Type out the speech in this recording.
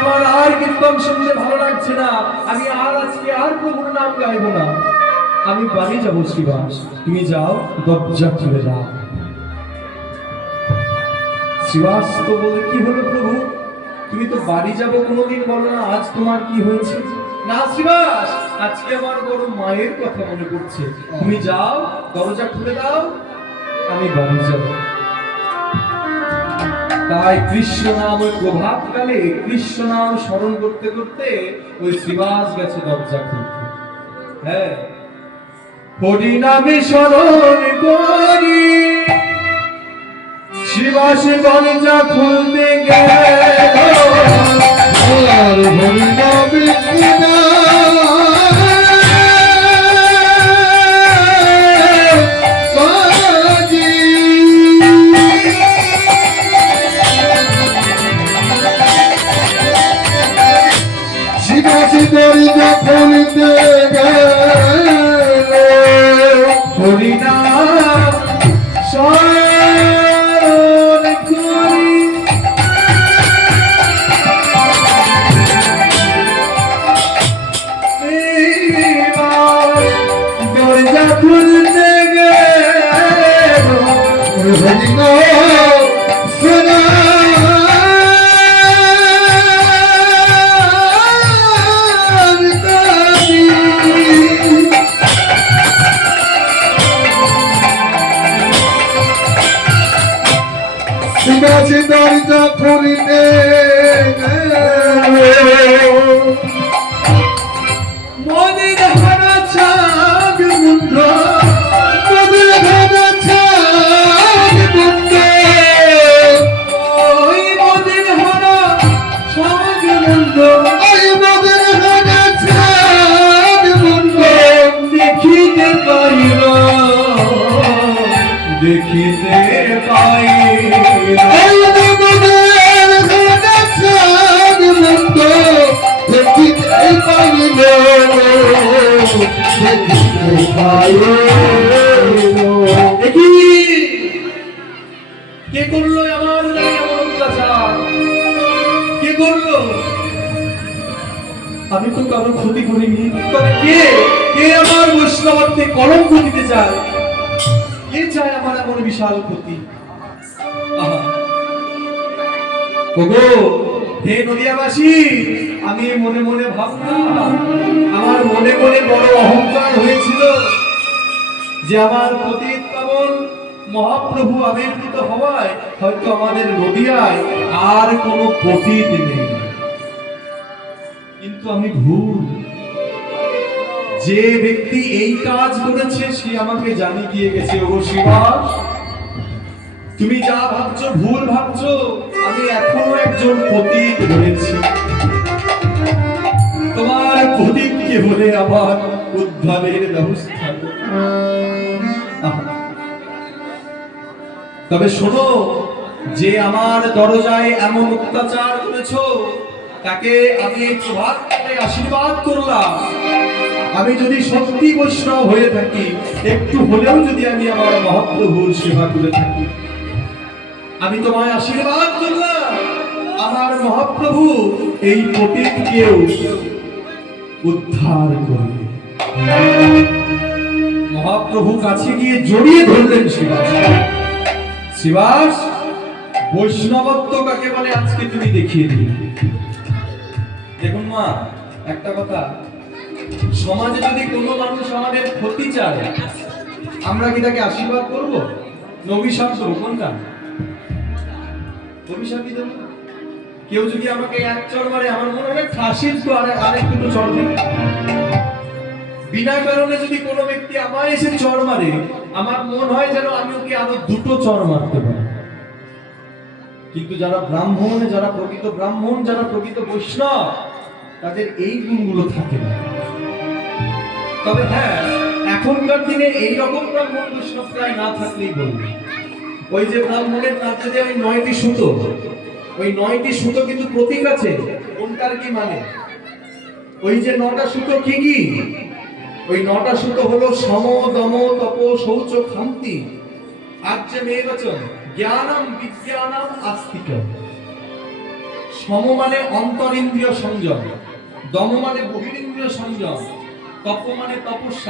আমার আর কীর্তন শুনতে ভালো লাগছে না, আমি আজকে আর প্রভুর নাম গাইব না, আমি বাড়ি যাবো। শ্রীবাস, তুমি যাও, দরজা খুলে দাও। শ্রীবাস তো বলে, কি হলো প্রভু, তুমি তো বাড়ি যাবো কোনোদিন বলো না, আজ তোমার কি হয়েছে? না শ্রীবাস, আজকে আমার বড় মায়ের কথা মনে পড়ছে, তুমি যাও, দরজা খুলে দাও, আমি বাড়ি যাব। তাই কৃষ্ণ নাম ওই প্রভাতকালে কৃষ্ণ নাম স্মরণ করতে করতে ওই শ্রীবাস গেছে দরজা খুলতে। হ্যাঁ, হরি নামে স্মরণ করি শ্রীবাস দরজা খুলতে গেল, হরি নামে দরজা খুলতে গেল, হরি নাম স্মরণ করি দরজা খুলতে গেল, হরি নাম দরজা খুলিতে মদির হারা ছাগ মুন্ড, মদির হারা ছাগ মুন্ড, ওই মদির হারা ছাগ মুন্ড, ওই মদির হারা ছাগ মুন্ড দেখিতে পাইল, দেখিতে পাইল, কে করলো আমার অত্যাচার, কে করলো? আমি তো কারো ক্ষতি করিনি, তবে কে কে আমার বৈষ্ণবত্বে কলঙ্ক দিতে চায়? কে চায় আমার এমন বিশাল ক্ষতি? ওগো হে নদিয়াবাসী, আমি মনে মনে ভাবলাম, আমার মনে মনে বড় অহংকার হয়েছিল যে আমার পতিত পাবন মহাপ্রভু আবির্ভূত হওয়ায় হয়তো আমাদের নদিয়ায় আর কোনো পতিত নেই। কিন্তু আমি ভুল, যে ব্যক্তি এই কাজ করেছে সে আমাকে জানিয়ে দিয়ে গেছে। ও শ্রীবাস, তুমি যা ভাবছো ভুল ভাবছো, আমি এখনো একজন পতিত রয়েছি, তোমার পতিতকে বলে আমার উদ্ধারের ব্যবস্থা। তবে শোনো, যে আমার দরজায় এমন অত্যাচার করেছো তাকে আমি এই প্রভাতে আশীর্বাদ করলাম। আমি যদি সত্যি বৈষ্ণব হয়ে থাকি, একটু হলেও যদি আমি আমার মহাপ্রভুর সেবা করে থাকি, আমি তোমায় আশীর্বাদ করলাম, আমার মহাপ্রভু এই পতিতকেও উদ্ধার করবে। মহাপ্রভু কাছে গিয়ে জড়িয়ে ধরলেন শ্রীবাস। শ্রীবাস, বৈষ্ণবত্ব কাকে বলে আজকে তুমি দেখিয়ে দিলে। দেখুন মা, একটা কথা, সমাজে যদি কোনো মানুষ আমাদের ক্ষতি চায়, আমরা কি তাকে আশীর্বাদ করব? অভিশাপ দেবো? কোনটা? অভিশাপই দেবো। কেউ যদি আমাকে এক চড় মারে, আমার মনে হয় ফাঁসির তো আরেক দুটো চড় দিই। বিনা কারণে যদি কোনো ব্যক্তি আমায় এসে চড় মারে, আমার মন হয় যেন আমি ওকে আরো দুটো চড় মারতে পারি। কিন্তু যারা ব্রাহ্মণ, যারা প্রকৃত ব্রাহ্মণ, যারা প্রকৃত বৈষ্ণব, তাদের এই গুণগুলো থাকে না। তবে হ্যাঁ, এখনকার দিনে এই রকম ব্রাহ্মণ বৈষ্ণব প্রায় না থাকলেই বলবে। ওই যে ব্রাহ্মণের নাচে যে ওই 9টি সুতো, ওই 9টি সুতো কিন্তু প্রতীক আছে। কোনটার কি মানে? ওই যে 9টা সুতো কি কি? ওই 9টা সুতো হলো সম, দম, তপ, শৌচ, ক্ষান্তি, আর্যমেবচ জ্ঞানম বিজ্ঞানম আস্তিকম। সম মানে অন্তরিন্দ্রিয় সংযম, দম মানে বহিরিন্দ্রিয় সংযম, তপ মানে তপস্যা।